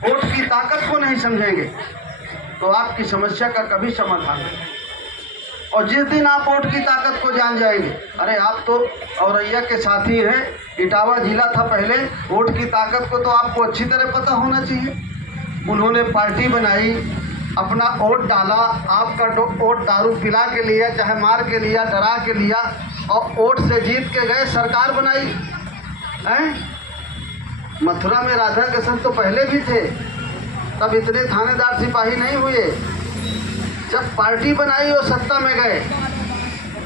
Vote की ताकत को नहीं समझेंगे तो आपकी समस्या का कभी समाधान नहीं। और जिस दिन आप वोट की ताकत को जान जाएंगे, अरे आप तो औरैया के साथी हैं, इटावा जिला था पहले, वोट की ताकत को तो आपको अच्छी तरह पता होना चाहिए। उन्होंने पार्टी बनाई, अपना वोट डाला, आपका वोट दारू पिला के लिया, चाहे मार के लिया, डरा के लिया, और वोट से जीत के गए, सरकार बनाई हैं। मथुरा में राधा कृष्ण तो पहले भी थे, तब इतने थानेदार सिपाही नहीं हुए। जब पार्टी बनाई और सत्ता में गए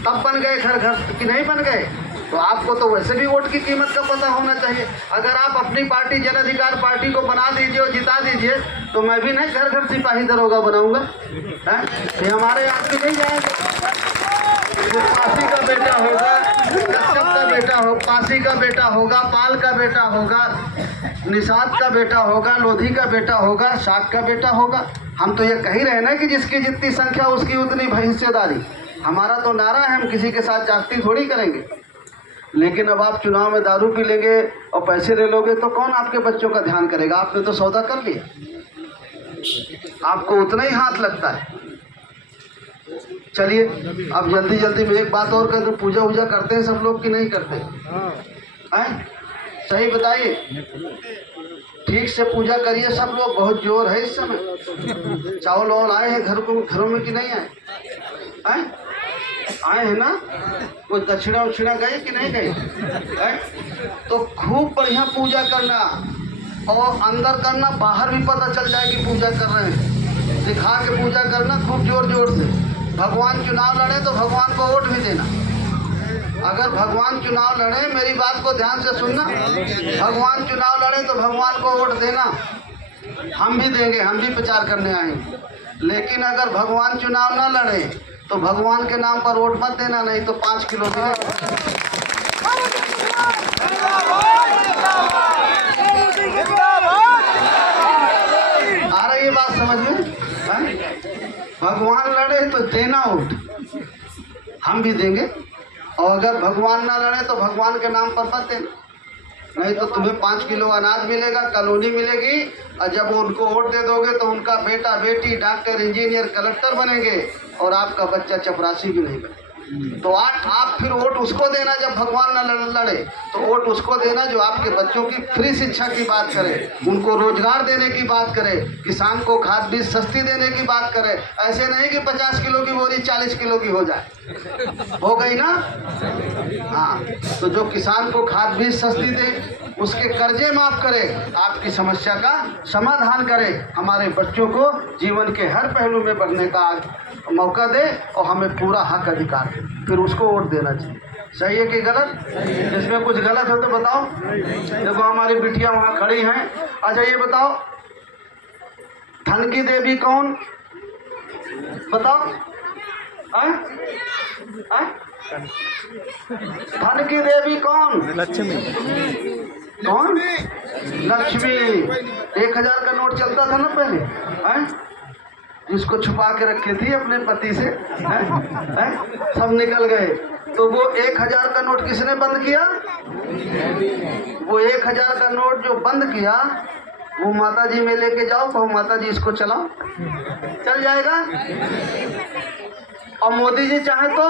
तब बन गए घर घर कि नहीं बन गए। तो आपको तो वैसे भी वोट की कीमत का पता होना चाहिए। अगर आप अपनी पार्टी जन अधिकार पार्टी को बना दीजिए और जिता दीजिए तो मैं भी नहीं घर घर सिपाही दरोगा बनाऊंगा, हैं? ये हमारे यहाँ भी नहीं जाएंगे। काशी का बेटा होगा, कश्यप का बेटा हो, काशी का बेटा होगा, पाल का बेटा होगा, निषाद का बेटा होगा, लोधी का बेटा होगा, शाक का बेटा होगा। हम तो ये कह रहे हैं ना कि जिसकी जितनी संख्या उसकी उतनी हिस्सेदारी। हमारा तो नारा है, हम किसी के साथ जागती थोड़ी करेंगे। लेकिन अब आप चुनाव में दारू पी लेंगे और पैसे ले लोगे तो कौन आपके बच्चों का ध्यान करेगा? आपने तो सौदा कर लिया, आपको उतना ही हाथ लगता है। चलिए अब जल्दी जल्दी में एक बात और कर दूं, पूजा वूजा करते हैं सब लोग कि नहीं करते हैं? सही बताइए, ठीक से पूजा करिए सब लोग। बहुत जोर है इस समय। चावल वावल आए हैं घरों में कि नहीं आए? आए हैं ना? कोई दक्षिणा उक्षिणा गए कि नहीं गए? तो खूब बढ़िया पूजा करना और अंदर करना, बाहर भी पता चल जाए कि पूजा कर रहे हैं। दिखा के पूजा करना खूब जोर जोर से। भगवान चुनाव लड़े तो भगवान को वोट भी देना। अगर भगवान चुनाव लड़े, मेरी बात को ध्यान से सुनना, भगवान चुनाव लड़े तो भगवान को वोट देना। हम भी देंगे, हम भी प्रचार करने आएंगे। लेकिन अगर भगवान चुनाव ना लड़े तो भगवान के नाम पर वोट मत देना, नहीं तो 5 किलो मिलेगा। आ रही है बात समझ में? भगवान लड़े तो देना वोट, हम भी देंगे। और अगर भगवान ना लड़े तो भगवान के नाम पर मत देना, नहीं तो तुम्हें 5 किलो अनाज मिलेगा, कॉलोनी मिलेगी। और जब उनको वोट दे दोगे तो उनका बेटा बेटी डॉक्टर इंजीनियर कलेक्टर बनेंगे और आपका बच्चा चपरासी भी नहीं बनेगा। तो आप फिर वोट उसको देना जब भगवान ना लड़े, तो वोट उसको देना जो आपके बच्चों की फ्री शिक्षा की बात करे, उनको रोजगार देने की बात करे, किसान को खाद बीज सस्ती देने की बात करे। ऐसे नहीं कि 50 किलो की बोरी 40 किलो की हो जाए, हो गई ना? हाँ, तो जो किसान को खाद बीज सस्ती दे, उसके कर्जे माफ करे, आपकी समस्या का समाधान करे, हमारे बच्चों को जीवन के हर पहलू में बढ़ने का मौका दे और हमें पूरा हक अधिकार दे, फिर उसको वोट देना चाहिए। सही है कि गलत? इसमें कुछ गलत हो तो बताओ। देखो हमारी बिटिया वहाँ खड़ी हैं। अच्छा ये बताओ, धन की देवी कौन? बताओ। धन की देवी कौन? लक्ष्मी। कौन? लक्ष्मी। 1000 का नोट चलता था ना पहले, हैं? जिसको छुपा के रखे थी अपने पति से, हैं? सब निकल गए। तो वो 1000 का नोट किसने बंद किया? वो 1000 का नोट जो बंद किया वो माता जी में लेके जाओ, कहो माता जी इसको चलाओ, चल जाएगा। और मोदी जी चाहे तो,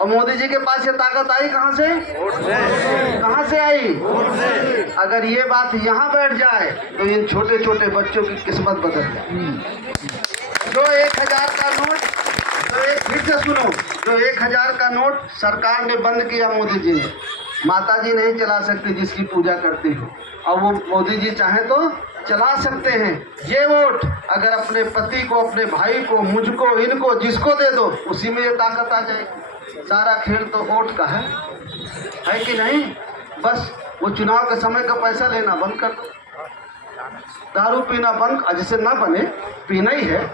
और मोदी जी के पास ये ताकत आई कहाँ से? कहाँ से आई? अगर ये बात यहाँ बैठ जाए तो इन छोटे छोटे बच्चों की किस्मत बदल जाए। जो 1000 का नोट, फिर से सुनो, जो 1000 का नोट सरकार ने बंद किया मोदी जी ने, माता जी नहीं चला सकती जिसकी पूजा करती हो, और वो मोदी जी चाहे तो चला सकते हैं। ये वोट अगर अपने पति को, अपने भाई को, मुझको, इनको, जिसको दे दो, उसी में ये ताकत आ जाएगी। सारा खेल तो वोट का है कि नहीं? बस वो चुनाव के समय का पैसा लेना बंद कर दो, दारू पीना बंद, जैसे ना बने, पीना ही है।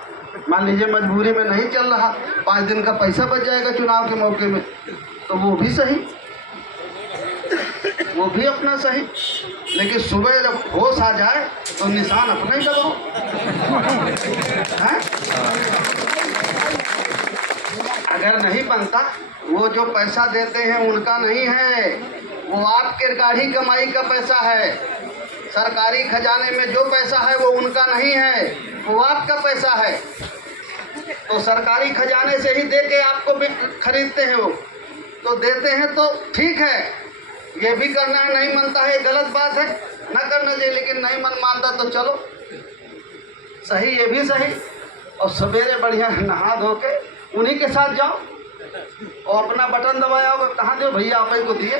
मान लीजिए मजबूरी में नहीं चल रहा, 5 दिन का पैसा बच जाएगा चुनाव के मौके में, तो वो भी सही, वो भी अपना सही। लेकिन सुबह जब होश आ जाए तो निशान अपना ही दबाओ, हैं? अगर नहीं बनता, वो जो पैसा देते हैं उनका नहीं है, वो आपके गाढ़ी कमाई का पैसा है। सरकारी खजाने में जो पैसा है वो उनका नहीं है, वो आपका पैसा है। तो सरकारी खजाने से ही दे के आपको भी खरीदते हैं वो, तो देते हैं तो ठीक है, ये भी करना है, नहीं मानता है ये गलत बात है, ना करना चाहिए, लेकिन नहीं मन मानता तो चलो सही, ये भी सही। और सवेरे बढ़िया नहा धो के उन्हीं के साथ जाओ और अपना बटन दबाया होगा, कहाँ दो भैया आप ही को दिए,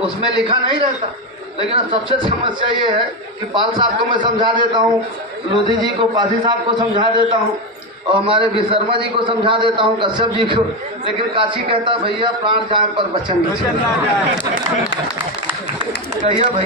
उसमें लिखा नहीं रहता। लेकिन अब सबसे समस्या ये है कि पाल साहब को मैं समझा देता हूँ, लोधी जी को, पासी साहब को समझा देता हूँ, और हमारे विशर्मा जी को समझा देता हूँ, कश्यप जी को, लेकिन काशी कहता भैया प्राण जाए पर बचन कहिए भैया।